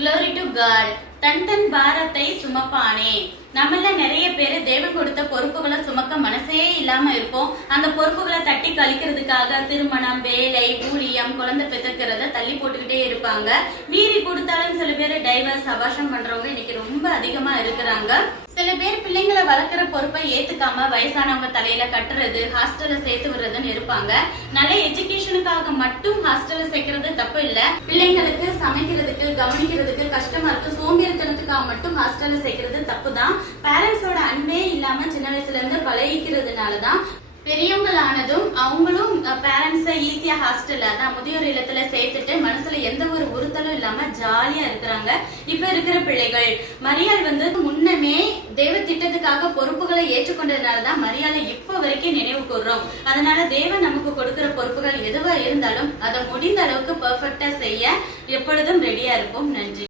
Glory to God. தன் தன் பாரத்தை சுமப்பானே. நம்மள நிறைய பேரு தேவன் கொடுத்த பொறுப்புகளை சுமக்க மனசே இல்லாம இருப்போம். அந்த பொறுப்புகளை தட்டி கழிக்கிறதுக்காக திருமணம், வேலை, ஊழியம், குழந்தை பெற்றுக்கிறத தள்ளி போட்டுக்கிட்டே இருப்பாங்க. மீறி கொடுத்தாலும் சில பேர் டைவர்ஸ், அபார்ஷன் பண்றவங்க இன்னைக்கு ரொம்ப அதிகமா இருக்கிறாங்க. சில பேர் பிள்ளைங்களை வளர்க்குற பொறுப்பை ஏத்துக்காம வயசானவங்க தலையில கட்டுறது, ஹாஸ்டல்ல சேர்த்து விடுறதுன்னு இருப்பாங்க. நல்ல எஜுகேஷனுக்காக மட்டும் ஹாஸ்டல்ல சேர்க்கறது தப்பு இல்ல. பிள்ளைங்களுக்கு சமைக்கிறதுக்கு, கவனிக்கிறதுக்கு கஷ்டமா இருக்கு, சோம்பேறித்தனத்துக்காக மட்டும் ஹாஸ்டல்ல சேர்க்கறது தப்பு தான். பேரண்ட்ஸோட அன்பே இல்லாம சின்ன வயசுல இருந்து பழகிக்கிறதுனாலதான் பெரியவங்களானதும் அவங்களும் பேரண்ட்ஸை ஈஸியா ஹாஸ்டல்ல அதான் முதியோர் இல்லத்துல சேர்த்துட்டு மனசுல எந்த ஒரு உறுத்தலும் இல்லாம ஜாலியா இருக்கிறாங்க இப்ப இருக்கிற பிள்ளைகள். மரியாள் முன்னமே தேவ திட்டத்துக்காக பொறுப்புகளை ஏற்றுக்கொண்டதுனாலதான் மரியாதை இப்ப வரைக்கும் நினைவு கூறுறோம். அதனால தேவன் நமக்கு கொடுக்கிற பொறுப்புகள் எதுவா இருந்தாலும் அதை முடிந்த அளவுக்கு பெர்ஃபெக்டா செய்ய எப்பொழுதும் ரெடியா இருப்போம். நன்றி.